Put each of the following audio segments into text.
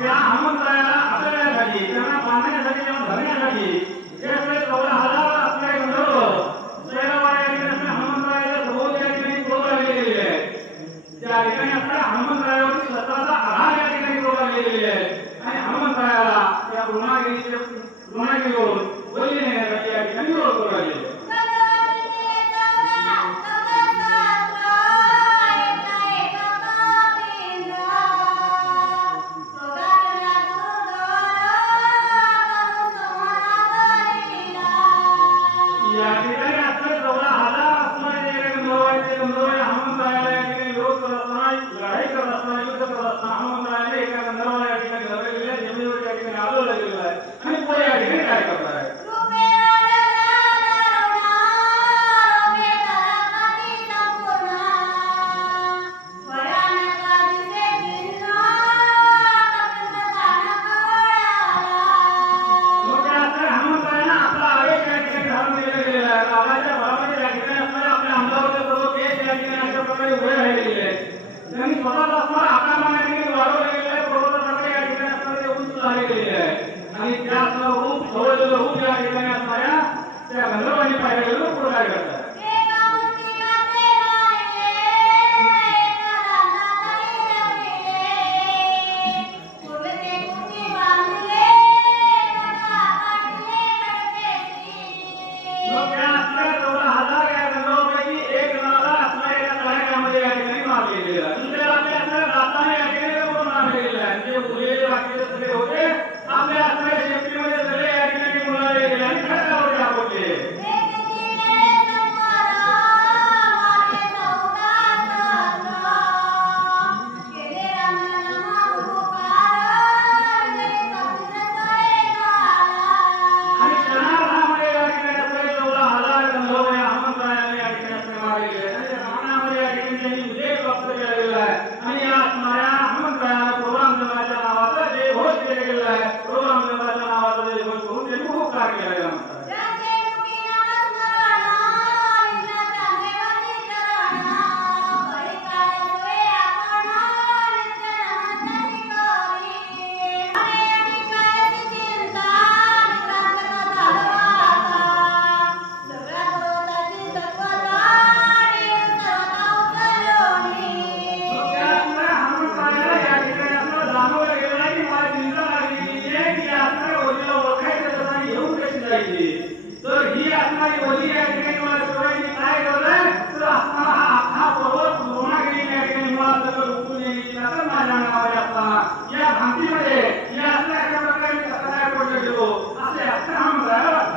मग या हनुमंतरायाला हाताळण्यासाठी त्यांना बांधण्यासाठी किंवा धरण्यासाठी जे आपले 14,000 असणारे गंधर्व सैराबाई या ठिकाणी हनुमंतरायाच्या सभोवती या ठिकाणी बोलवले गेलेले आहेत. त्या ठिकाणी आपल्या हनुमंतरायावरती स्वतःचा आधार या ठिकाणी बोलवले गेलेले आहेत आणि हनुमंतरायाला त्या ऋणागिरीवरून बोलली नेण्यासाठी या ठिकाणी बोलवले गेले.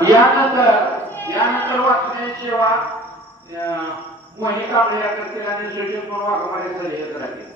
यानंतर वाचण्याची सेवा मोहिनी कांबळे या करतील आणि सुशील कुमार वाघमारे सर हे करायचे.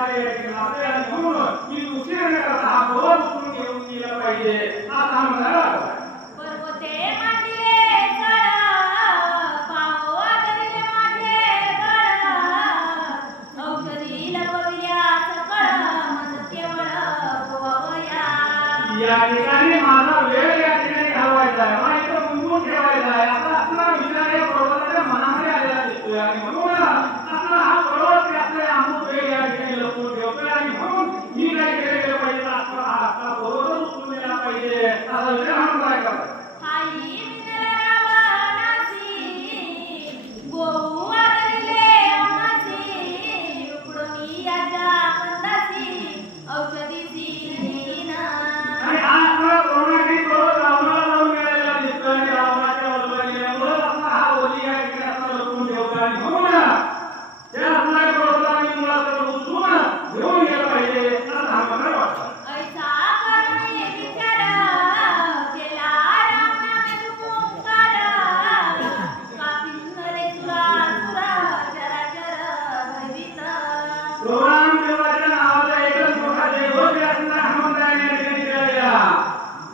असणारे या ठिकाणी माते आणि म्हणून मी उशीर न करता हा पर्वत उचलून घेऊन गेला पाहिजे असा म्हणाला पर्वते मांडिले चढ पाव धरिले माझे गड औषधी लपविल्या सकळ मन केवळ गोवया या ठिकाणी माझा वेळ या ठिकाणी घालवायचा आहे मला इथं गुंतवून ठेवायचा आहे असा असणारा विचार या पर्वताच्या मनामध्ये आलेला दिसतोय आणि म्हणून आपला हा पर्वत आपल्या अमृत वेळ या ठिकाणी लपवून ठेवतोय आणि म्हणून मी काय केलं पाहिजे आपला हा पर्वत उचलून नेला पाहिजे असा विचार हा काय करतो आई मिनला रावणासी गोऊ आदरिले अमासी उकडून याच्या कंदासी औषधीची नीना आणि आज आपला कोरोनाची पर्वत रावणाला जाऊन मिळालेला दिसतोय आणि रावणाच्या वरवरल्यामुळे आपला हा ओली या ठिकाणी आपला लपवून ठेवतोय आणि म्हणून त्या आपल्या पर्वताला मुळात उचलून घेऊन गेलं पाहिजे असं हा मला वाटतं ऐसा करुणी विचार केला रावणाने दुःखार कापिंदले सुरा चराचर भयभीत भगवान देवाच्या नावाचा एकच मोठा देवघोष या असणाऱ्या हनुमंताने या ठिकाणी केलेला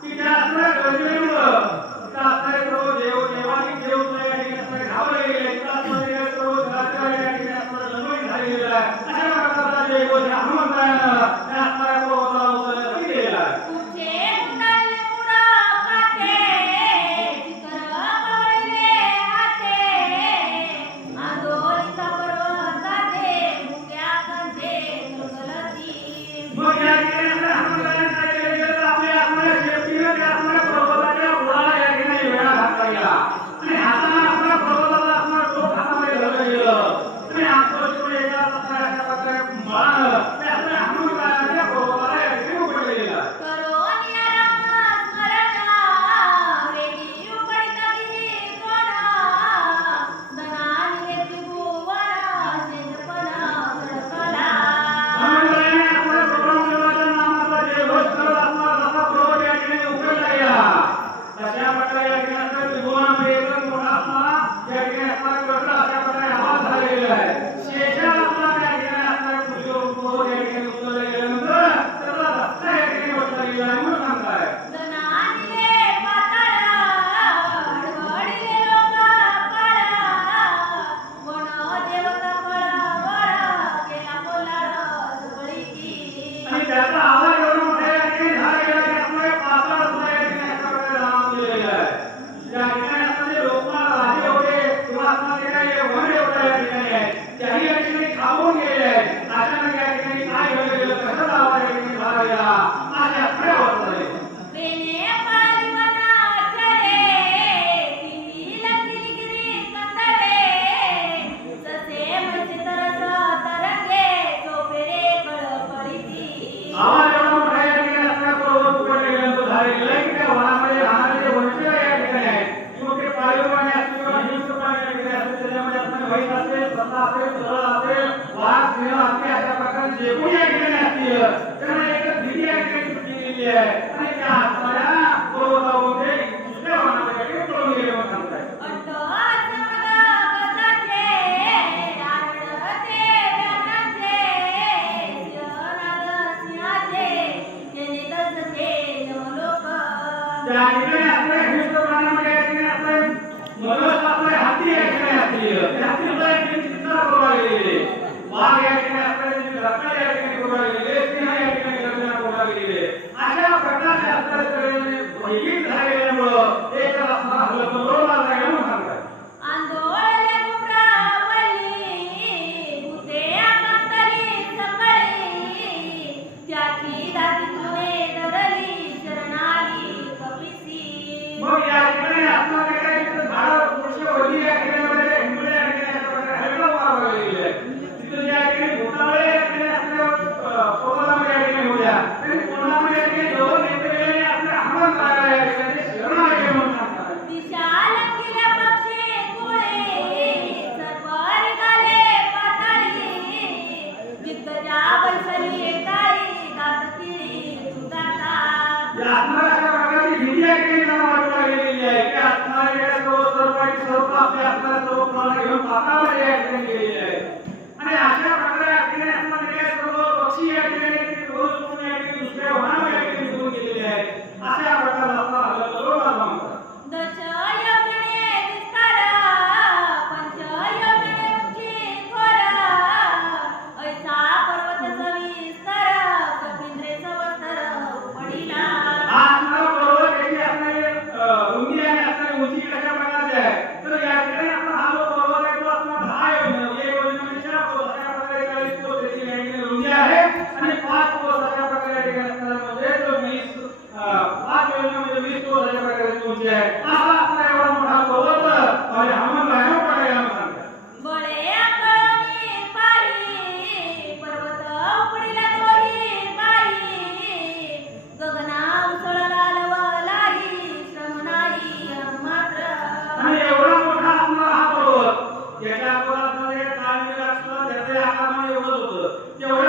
की त्या असणाऱ्या गरजेमुळं तिथं असणारे सर्व देवानी देव या ठिकाणी असणारे घाबरले गेले तिथं असणारे सर्व जगाच्या या ठिकाणी असणारे लंघन झालेलं आहे अशा प्रकारचा देवघोष या हनुमंतानं त्या असणाऱ्या पर्वताला उचलण्यासाठी केलेला आहे तुझे मुंडाले मुडा खाते चिकर पवळले हाते आंदोलिका पर्वताते मुक्या कंदे तुलगलती मग या ठिकाणी आपल्या हनुमंताने काय केलं गेलं तर आपल्या असणाऱ्या शेपटीनं त्या असणाऱ्या पर्वताच्या बुडाला या ठिकाणी वेढा घातला गेला आणि हाताने आपल्या पर्वताला असणारं टोक हातामध्ये धरलं गेलं आणि आत्मशूर एका असणाऱ्या अशा प्रकारे मळानं त्या आपल्या हनुमंताने त्या पर्वताला या ठिकाणी उघडलं गेलं करोनिया राम स्मरण वेदी उपडिता गिरी कोण धनानिले त्रिभुवन शेषपण धडकला हनुमंताने आपल्या भगवान देवाच्या नामाचा जयघोष करत असणारा जसा पर्वत या ठिकाणी उघडला गेला तशा प्रकारे या ठिकाणी असणाऱ्या त्रिभुवनामध्ये एकदम मोठा असणारा या ठिकाणी असणारा गड अशा प्रकारे आवाज झाला गेलेला आहे शेषाला असणारा या ठिकाणी असणाऱ्या पृथ्वीवर पर्वत या ठिकाणी उचलला गेल्यानंतर त्याचा रस्ता या ठिकाणी बसला गेला आहे म्हणून सांगताय धनानिले पाताळ अडवडिले लोक पाळ वन देवता फळवळ केला कोलार सगळीकी आणि त्याचा आवाज एवढा मोठा या ठिकाणी झाला गेला की आपल्या पाताळ सुद्धा या ठिकाणी अशा प्रकारे नाव दिलेलं आहे या ठिकाणी असणारे लोकपाल राजे होते किंवा असणारे काही वन देवता या ठिकाणी आहेत त्याही या ठिकाणी थांबून गेले आहेत अचानक या ठिकाणी काय घडलं गेलं कशाचा आवाज या ठिकाणी झाला गेला असे आपल्या वाटत वेने पालिवना चले तिनी लंगिरी कंदरे ससे म्हणजे तरस तरंगे चोपेरे कळकळीती आवाज एवढा मोठा या ठिकाणी असणारा पर्वत उघडले गेल्यानंतर झाले गेला की त्या वनामध्ये राहणारे जे वंशज या ठिकाणी आहेत किंवा ते पाळीववाणी असतील किंवा हिंस्रपाणी या ठिकाणी असतील त्याच्यामध्ये असणारे म्हैस असेल ससा असेल सरळ असेल वाघ सिंह असतील अशा प्रकारे जे कोणी या ठिकाणी असतील त्यांना एकच भीती या ठिकाणी सुटली गेली आहे आणि त्या असणाऱ्या पर्वतावरून ते दुसऱ्या वनामध्ये या ठिकाणी पळून गेले म्हणून सांगताय त्या ठिकाणी असणाऱ्या हिंस्रप्राण्यामध्ये या ठिकाणी असणारे मगच असणारे हत्ती या ठिकाणी असतील त्या हत्तीला या ठिकाणी चित्रा करू लागलेले वाघ या ठिकाणी असणारे जे रत्न या ठिकाणी करू लागलेले सिंह या ठिकाणी गर्जना करू लागलेले अशा प्रकारचे असणारे भयभीत झालेल्यामुळं एक असणारा हल्ला लागला म्हणून सांगतात आंदोळले गुप्रावली भूते आकांतली सकळी त्याची दाती तुने धरली शरणाली कपिसी मग या ठिकाणी असणारे काही झाडं वृक्ष वल्ली या ठिकाणी हिंगोली या ठिकाणी अशा प्रकारे हल्ला मारला गेलेला आहे तिथं या ठिकाणी भूतावळे या ठिकाणी असणाऱ्या तेवढे